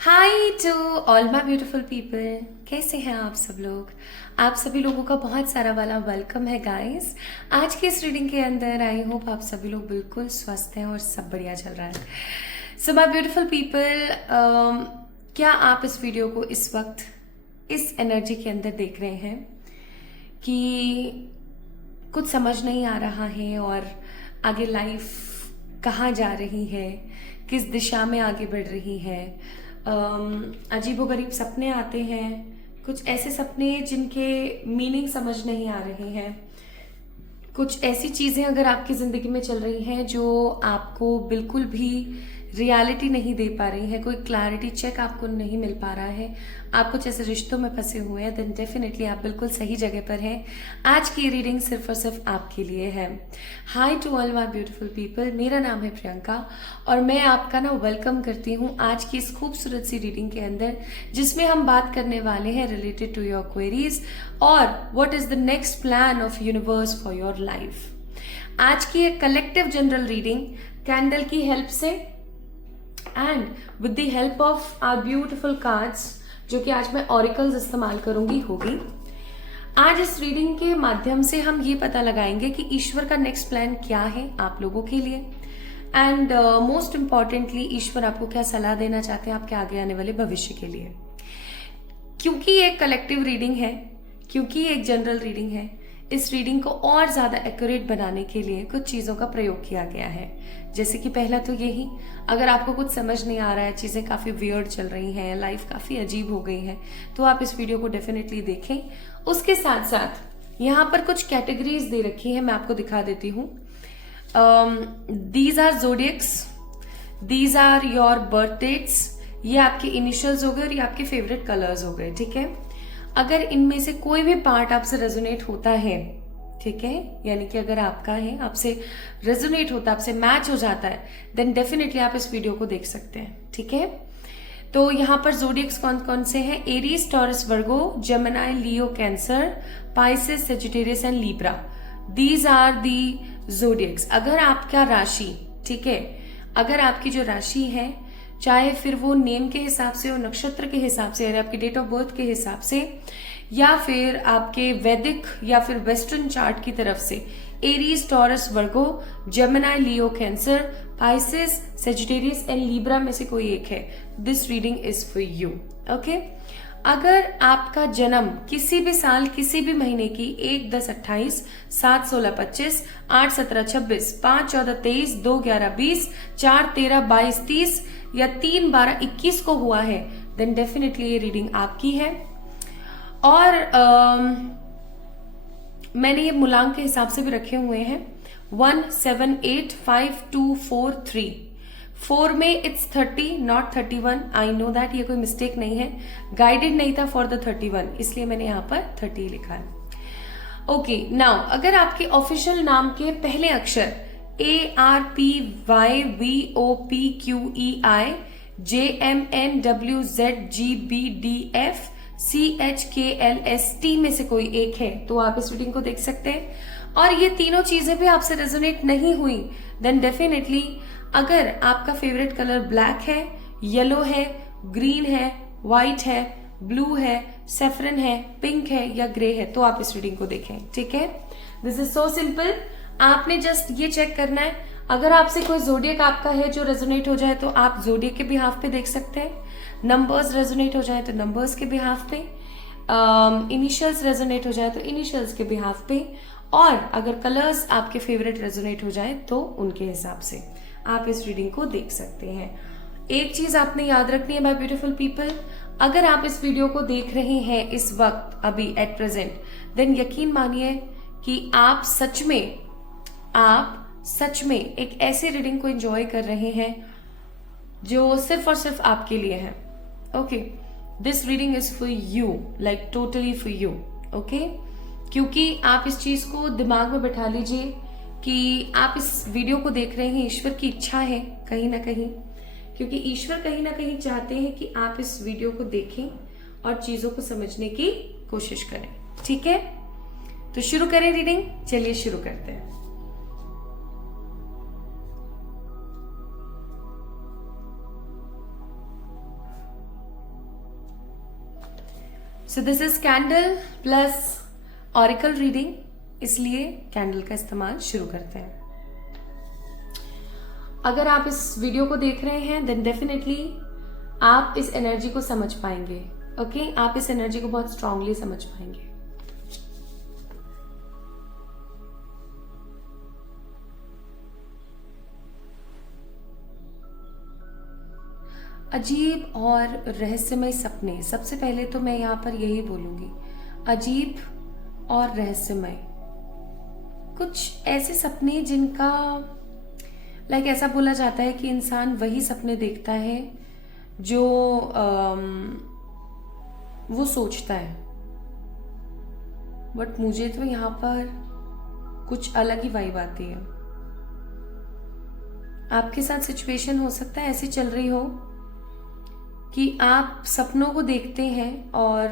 Hi to all my beautiful people. कैसे हैं आप सब लोग? आप सभी लोगों का बहुत सारा वाला वेलकम है गाइस। आज की इस रीडिंग के अंदर आई होप आप सभी लोग बिल्कुल स्वस्थ हैं और सब बढ़िया चल रहा है। सो माई ब्यूटीफुल पीपल, क्या आप इस वीडियो को इस वक्त इस एनर्जी के अंदर देख रहे हैं कि कुछ समझ नहीं आ रहा है और आगे लाइफ कहाँ जा रही है, किस दिशा में आगे बढ़ रही है। अजीबोगरीब सपने आते हैं, कुछ ऐसे सपने जिनके मीनिंग समझ नहीं आ रहे हैं। कुछ ऐसी चीजें अगर आपकी जिंदगी में चल रही हैं जो आपको बिल्कुल भी रियलिटी नहीं दे पा रही है, कोई क्लैरिटी चेक आपको नहीं मिल पा रहा है, आप कुछ ऐसे रिश्तों में फंसे हुए हैं, देन डेफिनेटली आप बिल्कुल सही जगह पर हैं। आज की रीडिंग सिर्फ और सिर्फ आपके लिए है। Hi to all my beautiful people, मेरा नाम है प्रियंका और मैं आपका ना वेलकम करती हूँ आज की इस खूबसूरत सी रीडिंग के अंदर, जिसमें हम बात करने वाले हैं रिलेटेड टू योर क्वेरीज और what is the next plan of universe for your life. आज की एक कलेक्टिव जनरल रीडिंग कैंडल की हेल्प से and with the help of our beautiful cards, जो कि आज मैं ऑरिकल्स इस्तेमाल करूंगी, होगी। आज इस रीडिंग के माध्यम से हम ये पता लगाएंगे कि ईश्वर का नेक्स्ट प्लान क्या है आप लोगों के लिए एंड मोस्ट इम्पॉर्टेंटली ईश्वर आपको क्या सलाह देना चाहते हैं आपके आगे आने वाले भविष्य के लिए। क्योंकि ये एक कलेक्टिव रीडिंग है, क्योंकि ये एक जनरल रीडिंग है, इस रीडिंग को और ज्यादा एक्यूरेट बनाने के लिए कुछ चीजों का प्रयोग किया गया है। जैसे कि पहला तो यही, अगर आपको कुछ समझ नहीं आ रहा है, चीजें काफी वियर्ड चल रही हैं, लाइफ काफी अजीब हो गई है, तो आप इस वीडियो को डेफिनेटली देखें। उसके साथ साथ यहाँ पर कुछ कैटेगरीज दे रखी है, मैं आपको दिखा देती हूँ। These are zodiacs, these are your birth dates, ये आपके इनिशियल्स हो गए और ये आपके फेवरेट कलर्स हो गए, ठीक है। अगर इनमें से कोई भी पार्ट आपसे रेजोनेट होता है, ठीक है, यानी कि अगर आपका है, आपसे रेजोनेट होता है, आपसे मैच हो जाता है, देन डेफिनेटली आप इस वीडियो को देख सकते हैं, ठीक है। तो यहाँ पर जोडियक्स कौन कौन से हैं? Aries, Taurus, Virgo, Gemini, Leo, Cancer, Pisces, Sagittarius and Libra. These are the zodiacs. अगर आपका राशि, ठीक है, अगर आपकी जो राशि है, चाहे फिर वो नेम के हिसाब से हो, नक्षत्र के हिसाब से, यानी आपकी डेट ऑफ बर्थ के हिसाब से, या फिर आपके वैदिक या फिर वेस्टर्न चार्ट की तरफ से, Aries, Taurus, Virgo, Gemini, Leo, Cancer, Pisces, Sagittarius and Libra में से कोई एक है, this reading is for you, okay. अगर आपका जन्म किसी भी साल, किसी भी महीने की 1, 10, 28, 7, 16, 25, 8, 17, 26, 5, 14, 23, 2, 11, 20, 4, 13, 22, 30 या 3, 12, 21 को हुआ है, देन डेफिनेटली ये रीडिंग आपकी है। और मैंने ये मूलांक के हिसाब से भी रखे हुए हैं, 1, 7, 8, 5, 2, 4, 3। 4 में it's 30 not 31। I know that ये कोई मिस्टेक नहीं है, गाइडेड नहीं था फॉर द 31, इसलिए मैंने यहाँ पर 30 लिखा है। ओके, नाउ अगर आपके ऑफिशियल नाम के पहले अक्षर ARPYVOPQEI JMNWZGBDF CHKLST में से कोई एक है, तो आप इस रीडिंग को देख सकते हैं। और ये तीनों चीजें भी आपसे रेजोनेट नहीं हुई, देन डेफिनेटली अगर आपका फेवरेट कलर ब्लैक है, येलो है, ग्रीन है, व्हाइट है, ब्लू है, सेफरन है, पिंक है या ग्रे है, तो आप इस रीडिंग को देखें, ठीक है। This is so simple. आपने जस्ट ये चेक करना है, अगर आपसे कोई जोडियक आपका है जो रेजोनेट हो जाए तो आप जोडियक के बिहाफ पे देख सकते हैं, नंबर्स रेजोनेट हो जाए तो नंबर्स के बिहाफ पे, इनिशियल्स रेजोनेट हो जाए तो इनिशियल्स के बिहाफ पे, और अगर कलर्स आपके फेवरेट रेजोनेट हो जाए तो उनके हिसाब से आप इस रीडिंग को देख सकते हैं। एक चीज आपने याद रखनी है माय ब्यूटीफुल पीपल, अगर आप इस वीडियो को देख रहे हैं इस वक्त, अभी एट प्रेजेंट, देन यकीन मानिए कि आप सच में एक ऐसी रीडिंग को एंजॉय कर रहे हैं जो सिर्फ और सिर्फ आपके लिए है, okay. This reading is for you, like totally for you, okay. क्योंकि आप इस चीज को दिमाग में बैठा लीजिए कि आप इस वीडियो को देख रहे हैं, ईश्वर की इच्छा है कहीं ना कहीं, क्योंकि ईश्वर कहीं ना कहीं चाहते हैं कि आप इस वीडियो को देखें और चीजों को समझने की कोशिश करें, ठीक है। तो शुरू करें रीडिंग, चलिए शुरू करते हैं। So this is candle plus oracle reading, इसलिए कैंडल का इस्तेमाल शुरू करते हैं। अगर आप इस वीडियो को देख रहे हैं देन डेफिनेटली आप इस एनर्जी को समझ पाएंगे। ओके, आप इस एनर्जी को बहुत स्ट्रांगली समझ पाएंगे। अजीब और रहस्यमय सपने, सबसे पहले तो मैं यहाँ पर यही बोलूंगी, अजीब और रहस्यमय। कुछ ऐसे सपने जिनका ऐसा बोला जाता है कि इंसान वही सपने देखता है जो वो सोचता है, बट मुझे तो यहाँ पर कुछ अलग ही वाइब आती है। आपके साथ सिचुएशन हो सकता है ऐसी चल रही हो कि आप सपनों को देखते हैं और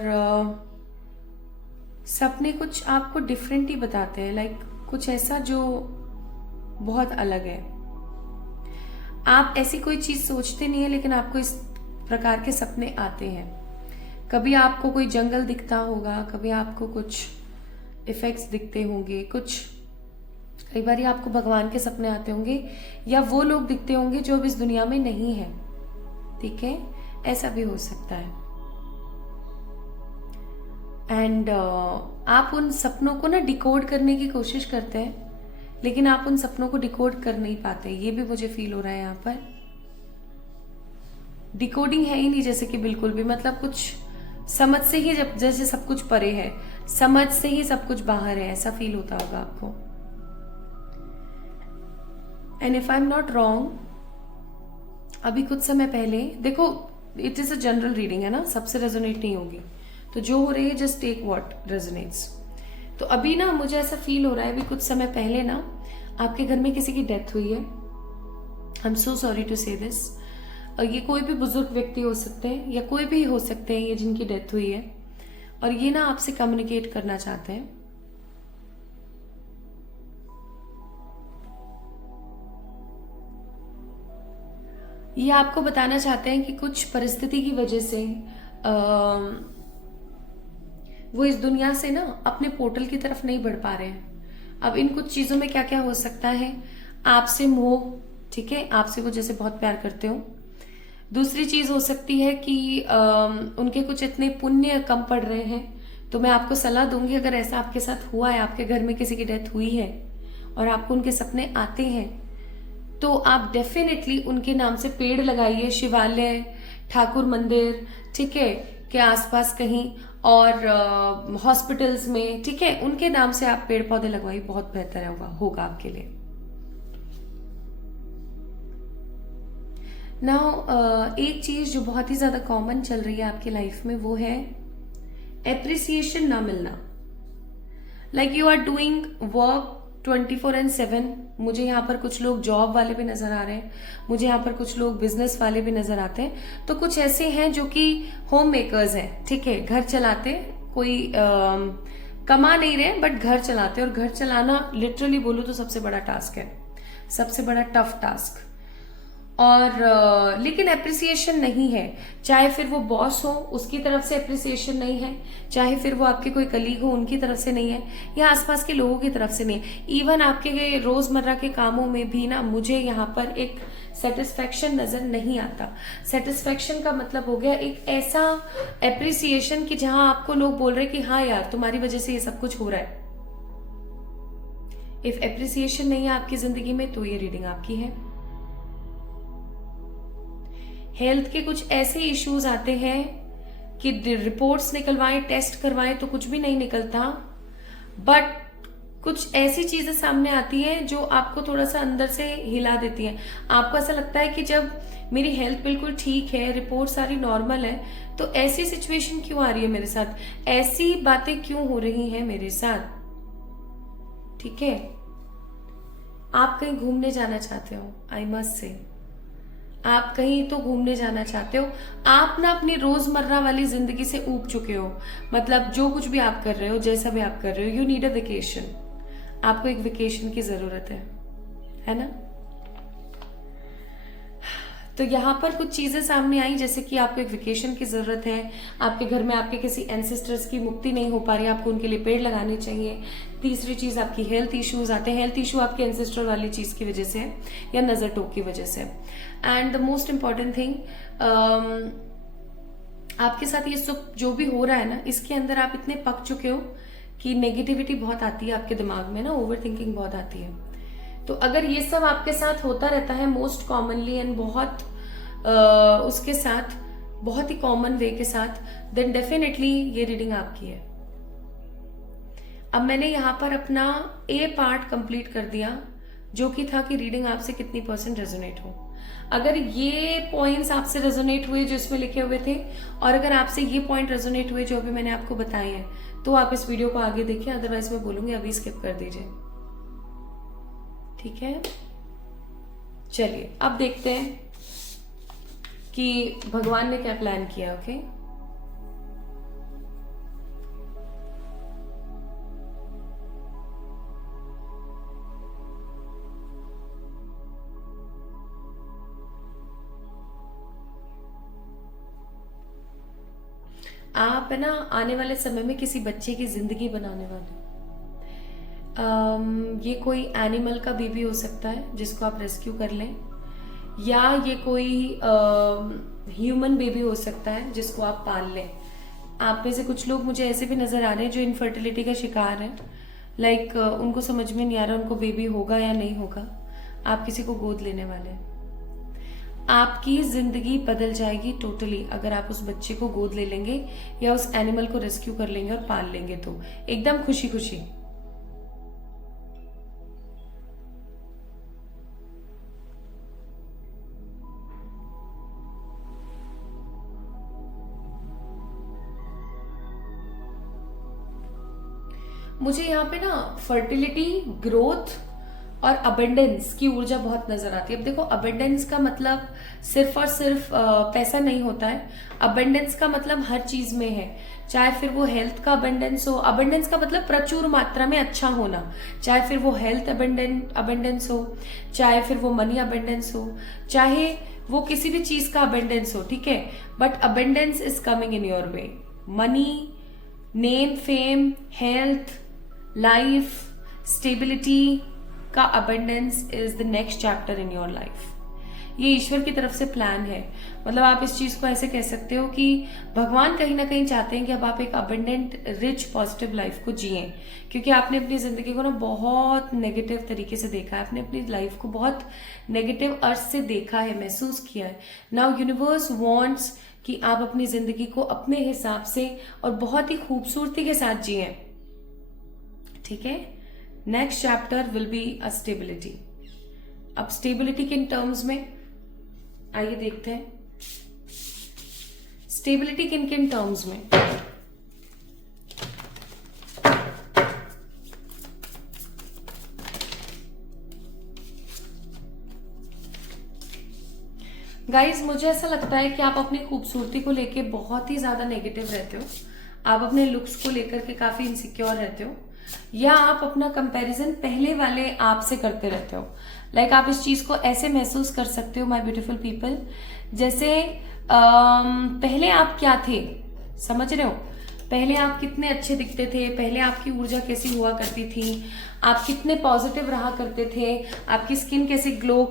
सपने कुछ आपको डिफरेंट ही बताते हैं, कुछ ऐसा जो बहुत अलग है। आप ऐसी कोई चीज सोचते नहीं है लेकिन आपको इस प्रकार के सपने आते हैं। कभी आपको कोई जंगल दिखता होगा, कभी आपको कुछ इफेक्ट्स दिखते होंगे, कई बार आपको भगवान के सपने आते होंगे या वो लोग दिखते होंगे जो अब इस दुनिया में नहीं है। ठीक है, ऐसा भी हो सकता है। एंड आप उन सपनों को ना डिकोड करने की कोशिश करते हैं लेकिन आप उन सपनों को डिकोड कर नहीं पाते, ये भी मुझे फील हो रहा है। यहाँ पर डिकोडिंग है ही नहीं जैसे कि बिल्कुल भी, मतलब कुछ समझ से ही जैसे सब कुछ परे है, समझ से ही सब कुछ बाहर है, ऐसा फील होता होगा आपको। And if I am not wrong, अभी कुछ समय पहले, देखो it is a general reading है ना, सबसे रेजोनेट नहीं होगी, तो जो हो रही है जस्ट टेक व्हाट रेजोनेट्स। तो अभी ना मुझे ऐसा फील हो रहा है, अभी कुछ समय पहले ना आपके घर में किसी की डेथ हुई है। I am so sorry to say this. ये कोई भी बुजुर्ग व्यक्ति हो सकते हैं या कोई भी हो सकते हैं ये जिनकी डेथ हुई है, और ये ना आपसे कम्युनिकेट करना चाहते हैं। ये आपको बताना चाहते हैं कि कुछ परिस्थिति की वजह से वो इस दुनिया से ना अपने पोर्टल की तरफ नहीं बढ़ पा रहे हैं। अब इन कुछ चीजों में क्या क्या हो सकता है, आपसे मोह, ठीक है, आपसे वो जैसे बहुत प्यार करते हो। दूसरी चीज हो सकती है कि उनके कुछ इतने पुण्य कम पड़ रहे हैं, तो मैं आपको सलाह दूंगी अगर ऐसा आपके साथ हुआ है, आपके घर में किसी की डेथ हुई है और आपको उनके सपने आते हैं, तो आप डेफिनेटली उनके नाम से पेड़ लगाइए, शिवालय, ठाकुर मंदिर, ठीक है, के आसपास कहीं, और हॉस्पिटल्स में, ठीक है, उनके नाम से आप पेड़ पौधे लगवाइए, बहुत बेहतर होगा आपके लिए। नाउ एक चीज जो बहुत ही ज्यादा कॉमन चल रही है आपकी लाइफ में, वो है एप्रिसिएशन ना मिलना। You are doing work 24/7। मुझे यहाँ पर कुछ लोग जॉब वाले भी नजर आ रहे हैं, मुझे यहाँ पर कुछ लोग बिजनेस वाले भी नजर आते हैं, तो कुछ ऐसे हैं जो कि होम मेकर्स हैं, ठीक है, घर चलाते, कोई कमा नहीं रहे बट घर चलाते, और घर चलाना लिटरली बोलूं तो सबसे बड़ा टास्क है, सबसे बड़ा टफ टास्क। और लेकिन एप्रिसिएशन नहीं है, चाहे फिर वो बॉस हो उसकी तरफ से एप्रिसिएशन नहीं है, चाहे फिर वो आपके कोई कलीग हो उनकी तरफ से नहीं है, या आसपास के लोगों की तरफ से नहीं है। इवन आपके रोजमर्रा के कामों में भी ना मुझे यहाँ पर एक सेटिस्फेक्शन नजर नहीं आता। सेटिस्फेक्शन का मतलब हो गया एक ऐसा एप्रिसिएशन कि जहां आपको लोग बोल रहे कि हाँ यार तुम्हारी वजह से ये सब कुछ हो रहा है। इफ एप्रिसिएशन नहीं है आपकी जिंदगी में तो ये रीडिंग आपकी है। हेल्थ के कुछ ऐसे इश्यूज आते हैं कि रिपोर्ट्स निकलवाएं, टेस्ट करवाएं तो कुछ भी नहीं निकलता, बट कुछ ऐसी चीजें सामने आती हैं जो आपको थोड़ा सा अंदर से हिला देती हैं। आपको ऐसा लगता है कि जब मेरी हेल्थ बिल्कुल ठीक है, रिपोर्ट सारी नॉर्मल है, तो ऐसी सिचुएशन क्यों आ रही है मेरे साथ, ऐसी बातें क्यों हो रही हैं मेरे साथ। ठीक है, आप कहीं घूमने जाना चाहते हो, आई मस्ट से आप कहीं तो घूमने जाना चाहते हो, आप ना अपनी रोजमर्रा वाली जिंदगी से ऊब चुके हो, मतलब जो कुछ भी आप कर रहे हो, जैसा भी आप कर रहे हो, यू नीड अ वेकेशन, आपको एक वेकेशन की जरूरत है ना। तो यहाँ पर कुछ चीजें सामने आई, जैसे कि आपको एक वेकेशन की जरूरत है, आपके घर में आपके किसी एंसेस्टर्स की मुक्ति नहीं हो पा रही, आपको उनके लिए पेड़ लगाने चाहिए। तीसरी चीज आपकी हेल्थ इश्यूज आते हैं, हेल्थ इशू आपके एंसेस्टर वाली चीज की वजह से है या नजर टोक की वजह से। And the most important thing, आपके साथ ये सब जो भी हो रहा है ना, इसके अंदर आप इतने पक चुके हो कि नेगेटिविटी बहुत आती है आपके दिमाग में ना, ओवर थिंकिंग बहुत आती है। तो अगर ये सब आपके साथ होता रहता है मोस्ट कॉमनली एंड बहुत उसके साथ बहुत ही कॉमन वे के साथ, देन डेफिनेटली ये रीडिंग आपकी है। अब मैंने यहाँ पर अपना ए पार्ट कंप्लीट कर दिया, जो कि था कि रीडिंग आपसे कितनी % रेजोनेट हो। अगर ये पॉइंट्स आपसे रेजोनेट हुए जो इसमें लिखे हुए थे, और अगर आपसे ये पॉइंट रेजोनेट हुए जो अभी मैंने आपको बताए हैं, तो आप इस वीडियो को आगे देखिए, अदरवाइज मैं बोलूंगी अभी स्किप कर दीजिए। ठीक है, चलिए अब देखते हैं कि भगवान ने क्या प्लान किया। ओके, आप है ना आने वाले समय में किसी बच्चे की जिंदगी बनाने वाले। ये कोई एनिमल का बेबी हो सकता है जिसको आप रेस्क्यू कर लें, या ये कोई ह्यूमन बेबी हो सकता है जिसको आप पाल लें। आप में से कुछ लोग मुझे ऐसे भी नजर आ रहे हैं जो इनफर्टिलिटी का शिकार है, लाइक उनको समझ में नहीं आ रहा उनको बेबी होगा या नहीं होगा। आप किसी को गोद लेने वाले हैं। आपकी जिंदगी बदल जाएगी टोटली अगर आप उस बच्चे को गोद ले लेंगे या उस एनिमल को रेस्क्यू कर लेंगे और पाल लेंगे, तो एकदम खुशी खुशी। मुझे यहाँ पे ना फर्टिलिटी, ग्रोथ और अबेंडेंस की ऊर्जा बहुत नजर आती है। अब देखो, अबेंडेंस का मतलब सिर्फ और सिर्फ पैसा नहीं होता है। अबेंडेंस का मतलब हर चीज में है, चाहे फिर वो हेल्थ का अबेंडेंस हो। अबेंडेंस का मतलब प्रचुर मात्रा में अच्छा होना, चाहे फिर वो हेल्थ अबेंडेंस हो, चाहे फिर वो मनी अबेंडेंस हो, चाहे वो किसी भी चीज का अबेंडेंस हो। ठीक है, but abundance is coming in your way. Money, name, fame, health, life, stability का abundance is the next chapter in your life. ये ईश्वर की तरफ से प्लान है। मतलब आप इस चीज को ऐसे कह सकते हो कि भगवान कहीं ना कहीं चाहते हैं कि अब आप एक अबंडेंट, रिच, पॉजिटिव लाइफ को जिए, क्योंकि आपने अपनी जिंदगी को ना बहुत नेगेटिव तरीके से देखा है, आपने अपनी लाइफ को बहुत नेगेटिव अर्थ से देखा है, महसूस किया है। नाउ यूनिवर्स वांट्स कि आप अपनी जिंदगी को अपने हिसाब से और बहुत ही खूबसूरती के साथ जिए। ठीक है, next chapter will be a stability. अब स्टेबिलिटी किन टर्म्स में, आइए देखते हैं स्टेबिलिटी किन किन टर्म्स में। गाइज, मुझे ऐसा लगता है कि आप अपनी खूबसूरती को लेके बहुत ही ज्यादा नेगेटिव रहते हो, आप अपने लुक्स को लेकर के काफी इनसिक्योर रहते हो, या आप अपना कंपैरिजन पहले वाले आप से करते रहते हो। लाइक आप इस चीज को ऐसे महसूस कर सकते हो माय ब्यूटीफुल पीपल, जैसे पहले आप क्या थे, समझ रहे हो? पहले आप कितने अच्छे दिखते थे, पहले आपकी ऊर्जा कैसी हुआ करती थी, आप कितने पॉजिटिव रहा करते थे, आपकी स्किन कैसे ग्लो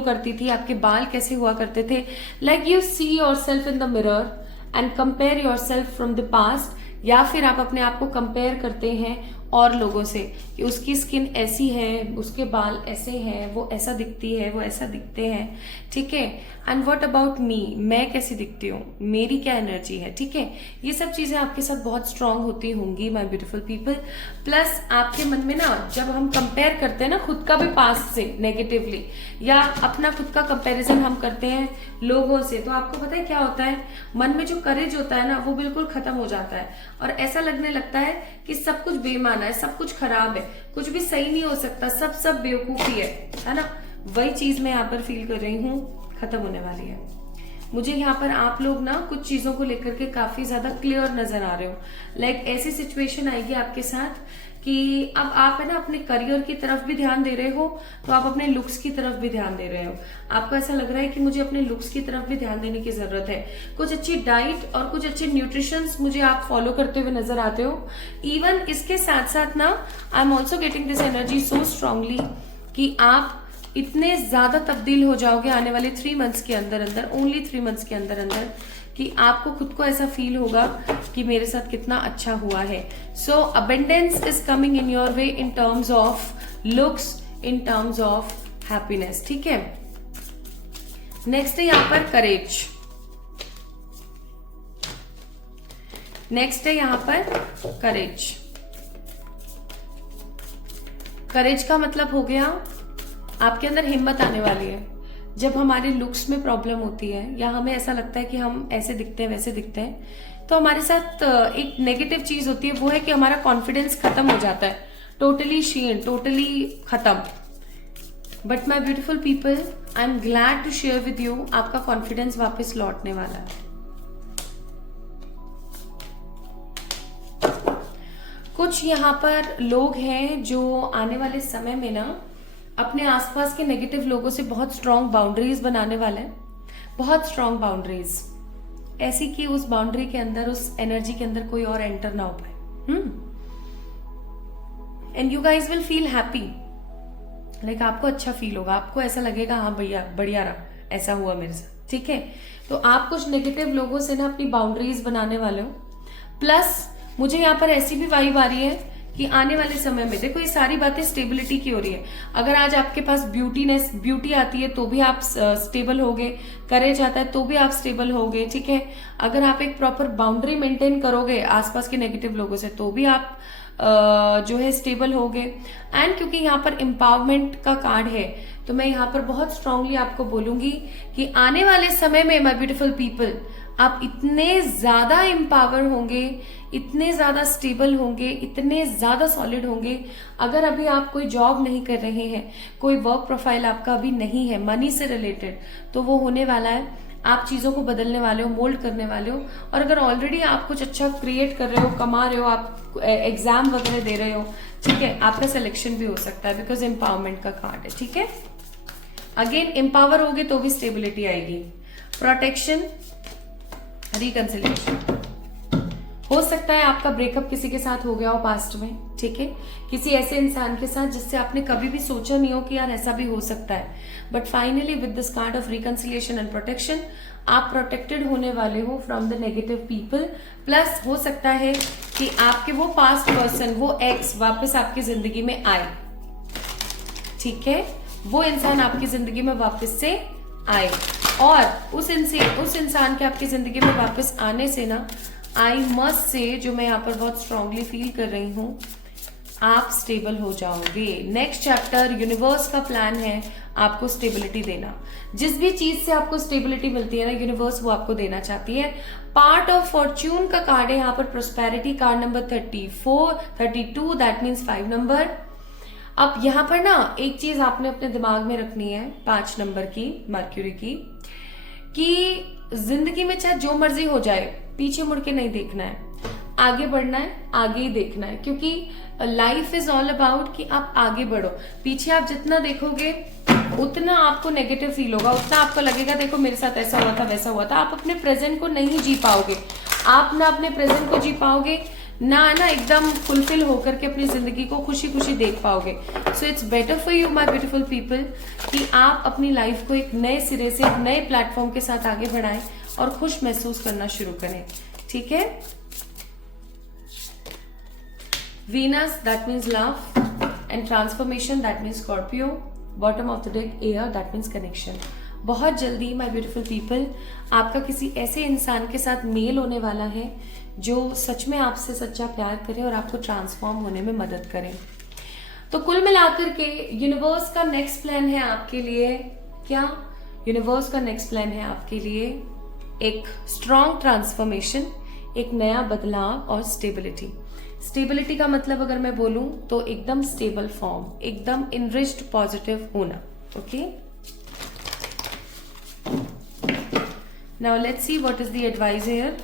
करती थी, आपके बाल कैसे हुआ करते थे। Like you see your self in the mirror and compare your self from the past, या फिर आप अपने आप को कंपेयर करते हैं और लोगों से कि उसकी स्किन ऐसी है, उसके बाल ऐसे हैं, वो ऐसा दिखती है, वो ऐसा दिखते हैं। ठीक है, एंड व्हाट अबाउट मी, मैं कैसी दिखती हूँ, मेरी क्या एनर्जी है। ठीक है, ये सब चीजें आपके साथ बहुत स्ट्रांग होती होंगी माय ब्यूटीफुल पीपल। प्लस आपके मन में ना जब हम कंपेयर करते हैं ना खुद का भी पास्ट से नेगेटिवली, या अपना खुद का कंपेरिजन हम करते हैं लोगों से, तो आपको पता है क्या होता है, मन में जो करेज होता है ना वो बिल्कुल खत्म हो जाता है और ऐसा लगने लगता है कि सब कुछ बेमाना है, सब कुछ खराब है, कुछ भी सही नहीं हो सकता, सब बेवकूफी है ना। वही चीज मैं यहाँ पर फील कर रही हूँ, खत्म होने वाली है। मुझे यहाँ पर आप लोग ना कुछ चीजों को लेकर के काफी ज्यादा क्लियर नजर आ रहे हो। लाइक ऐसी सिचुएशन आएगी आपके साथ कि अब आप है ना अपने करियर की तरफ भी ध्यान दे रहे हो, तो आप अपने लुक्स की तरफ भी ध्यान दे रहे हो। आपको ऐसा लग रहा है कि मुझे अपने लुक्स की तरफ भी ध्यान देने की जरूरत है। कुछ अच्छी डाइट और कुछ अच्छे न्यूट्रिशंस मुझे आप फॉलो करते हुए नजर आते हो। इवन इसके साथ साथ ना I am also getting this energy so strongly कि आप इतने ज्यादा तब्दील हो जाओगे आने वाले 3 मंथ्स के अंदर अंदर, ओनली 3 मंथ्स के अंदर अंदर, कि आपको खुद को ऐसा फील होगा कि मेरे साथ कितना अच्छा हुआ है। So abundance is coming in your way in terms of looks, in terms of happiness. ठीक है, नेक्स्ट है यहाँ पर करेज। नेक्स्ट है यहाँ पर करेज। करेज का मतलब हो गया आपके अंदर हिम्मत आने वाली है। जब हमारे लुक्स में प्रॉब्लम होती है या हमें ऐसा लगता है कि हम ऐसे दिखते हैं वैसे दिखते हैं, तो हमारे साथ एक नेगेटिव चीज होती है, वो है कि हमारा कॉन्फिडेंस खत्म हो जाता है, टोटली शीन, टोटली खत्म। But my beautiful people, I am glad to share with you, आपका कॉन्फिडेंस वापस लौटने वाला है। कुछ यहाँ पर लोग हैं जो आने वाले समय में ना अपने आसपास के नेगेटिव लोगों से बहुत स्ट्रॉन्ग बाउंड्रीज बनाने वाले हैं, बहुत स्ट्रॉन्ग बाउंड्रीज, ऐसी कि उस बाउंड्री के अंदर, उस एनर्जी के अंदर कोई और एंटर ना हो पाए। And you guys will feel happy, like आपको अच्छा फील होगा, आपको ऐसा लगेगा हाँ भैया बढ़िया रहा, ऐसा हुआ मेरे साथ। ठीक है, तो आप कुछ नेगेटिव लोगों से ना अपनी बाउंड्रीज बनाने वाले हो। प्लस मुझे यहाँ पर ऐसी भी वाइब आ रही है कि आने वाले समय में देखो ये सारी बातें स्टेबिलिटी की हो रही है। अगर आज आपके पास ब्यूटी आती है तो भी आप स्टेबल होगे, करेज आता है तो भी आप स्टेबल होगे। ठीक है, अगर आप एक प्रॉपर बाउंड्री मेंटेन करोगे आसपास के नेगेटिव लोगों से तो भी आप जो है स्टेबल होगे। एंड क्योंकि यहाँ पर एम्पावरमेंट का कार्ड है, तो मैं यहाँ पर बहुत स्ट्रांगली आपको बोलूंगी कि आने वाले समय में माय ब्यूटीफुल पीपल, आप इतने ज्यादा एम्पावर होंगे, इतने ज्यादा स्टेबल होंगे, इतने ज्यादा सॉलिड होंगे। अगर अभी आप कोई जॉब नहीं कर रहे हैं, कोई वर्क प्रोफाइल आपका अभी नहीं है मनी से रिलेटेड, तो वो होने वाला है। आप चीजों को बदलने वाले हो, मोल्ड करने वाले हो। और अगर ऑलरेडी आप कुछ अच्छा क्रिएट कर रहे हो, कमा रहे हो, आप एग्जाम वगैरह दे रहे हो, ठीक है, आपका सिलेक्शन भी हो सकता है, बिकॉज एम्पावरमेंट का कार्ड है। ठीक है, अगेन एम्पावर होगे तो भी स्टेबिलिटी आएगी। प्रोटेक्शन, रिकंसिलिएशन, हो सकता है आपका ब्रेकअप किसी के साथ हो गया हो पास्ट में। ठीक है, किसी ऐसे इंसान के साथ जिससे आपने कभी भी सोचा नहीं हो कि यार ऐसा भी हो सकता है, but finally with this card of reconciliation and protection, आप प्रोटेक्टेड होने वाले हो from the negative people. Plus हो सकता है कि आपके वो पास्ट पर्सन, वो एक्स वापस आपकी जिंदगी में आए। ठीक है, वो इंसान आपकी जिंदगी में वापस से आए, और उस इंसान के आपकी जिंदगी में वापस आने से ना, आई मस्ट से, जो मैं यहाँ पर बहुत स्ट्रांगली फील कर रही हूँ, आप स्टेबल हो जाओगे। नेक्स्ट चैप्टर, यूनिवर्स का प्लान है आपको स्टेबिलिटी देना। जिस भी चीज से आपको स्टेबिलिटी मिलती है ना, यूनिवर्स वो आपको देना चाहती है। पार्ट ऑफ फॉर्च्यून का कार्ड है यहाँ पर prosperity, card number 32, that means 5 number. अब यहाँ पर ना एक चीज आपने अपने दिमाग में रखनी है, 5 नंबर की, मर्क्यूरी की, कि जिंदगी में चाहे जो मर्जी हो जाए, पीछे मुड़ के नहीं देखना है, आगे बढ़ना है, आगे ही देखना है। क्योंकि लाइफ इज ऑल अबाउट कि आप आगे बढ़ो। पीछे आप जितना देखोगे उतना आपको नेगेटिव फील होगा, उतना आपको लगेगा देखो मेरे साथ ऐसा हुआ था, वैसा हुआ था। आप अपने प्रेजेंट को नहीं जी पाओगे, आप ना अपने प्रेजेंट को जी पाओगे, ना एकदम फुलफिल होकर के अपनी जिंदगी को खुशी खुशी देख पाओगे। So it's better for you my beautiful people कि आप अपनी लाइफ को एक नए सिरे से, एक नए प्लेटफॉर्म के साथ आगे बढ़ाएं और खुश महसूस करना शुरू करें। ठीक है, Venus, that means love, and transformation, that means Scorpio, bottom of the deck air, that means connection. बहुत जल्दी माय ब्यूटीफुल पीपल, आपका किसी ऐसे इंसान के साथ मेल होने वाला है जो सच में आपसे सच्चा प्यार करे और आपको ट्रांसफॉर्म होने में मदद करे। तो कुल मिलाकर के यूनिवर्स का नेक्स्ट प्लान है आपके लिए क्या? यूनिवर्स का नेक्स्ट प्लान है आपके लिए एक स्ट्रॉन्ग ट्रांसफॉर्मेशन, एक नया बदलाव और स्टेबिलिटी। स्टेबिलिटी का मतलब अगर मैं बोलूं तो एकदम स्टेबल फॉर्म, एकदम इनरिच्ड पॉजिटिव होना। Okay, now let's see what is the advice here.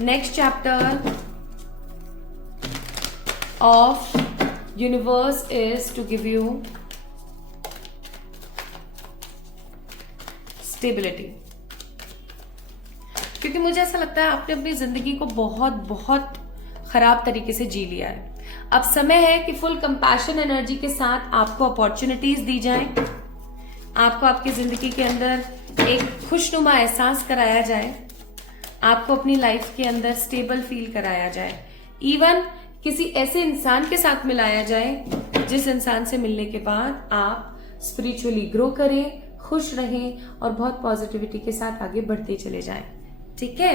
Next chapter of universe is to give you stability, क्योंकि मुझे ऐसा लगता है आपने अपनी जिंदगी को बहुत बहुत खराब तरीके से जी लिया है। अब समय है कि फुल कंपैशन एनर्जी के साथ आपको अपॉर्चुनिटीज दी जाएं, आपको आपकी जिंदगी के अंदर एक खुशनुमा एहसास कराया जाए, आपको अपनी लाइफ के अंदर स्टेबल फील कराया जाए, इवन किसी ऐसे इंसान के साथ मिलाया जाए जिस इंसान से मिलने के बाद आप स्पिरिचुअली ग्रो करें, खुश रहें और बहुत पॉजिटिविटी के साथ आगे बढ़ते चले जाएं। ठीक है,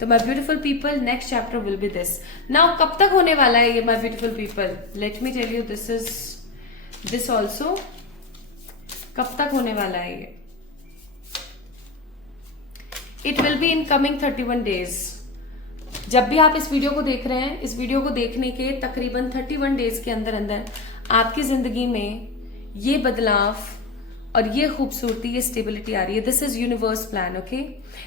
तो my beautiful people, next chapter will be this. Now कब तक होने वाला है ये my beautiful people? Let me tell you this also. कब तक होने वाला है ये? It will be in coming 31 days. जब भी आप इस वीडियो को देख रहे हैं, इस वीडियो को देखने के तकरीबन 31 डेज के अंदर अंदर आपकी जिंदगी में ये बदलाव और ये खूबसूरती, ये स्टेबिलिटी आ रही है। This is universe plan, okay.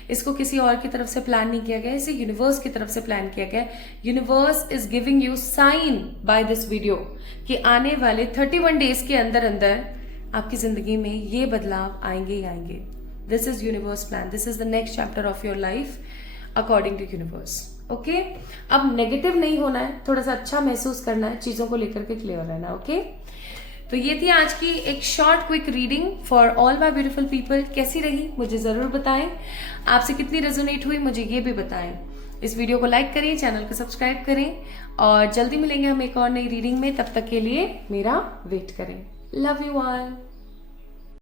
इसको किसी और की तरफ से प्लान नहीं किया गया, इसे यूनिवर्स की तरफ से प्लान किया गया। Universe is giving you sign by this video कि आने वाले 31 डेज के अंदर अंदर आपकी जिंदगी में ये बदलाव आएंगे ही आएंगे। This is universe plan, this is the next chapter of your life according to universe, okay. अब नेगेटिव नहीं होना है, थोड़ा सा अच्छा महसूस करना है, चीजों को लेकर के क्लियर रहना, ओके। तो ये थी आज की एक short quick reading for all my beautiful people. कैसी रही मुझे जरूर बताएं, आपसे कितनी रेजोनेट हुई मुझे ये भी बताएं। इस वीडियो को लाइक करें, चैनल को सब्सक्राइब करें और जल्दी मिलेंगे हम एक और नई रीडिंग में। तब तक के लिए मेरा वेट करें। Love you all.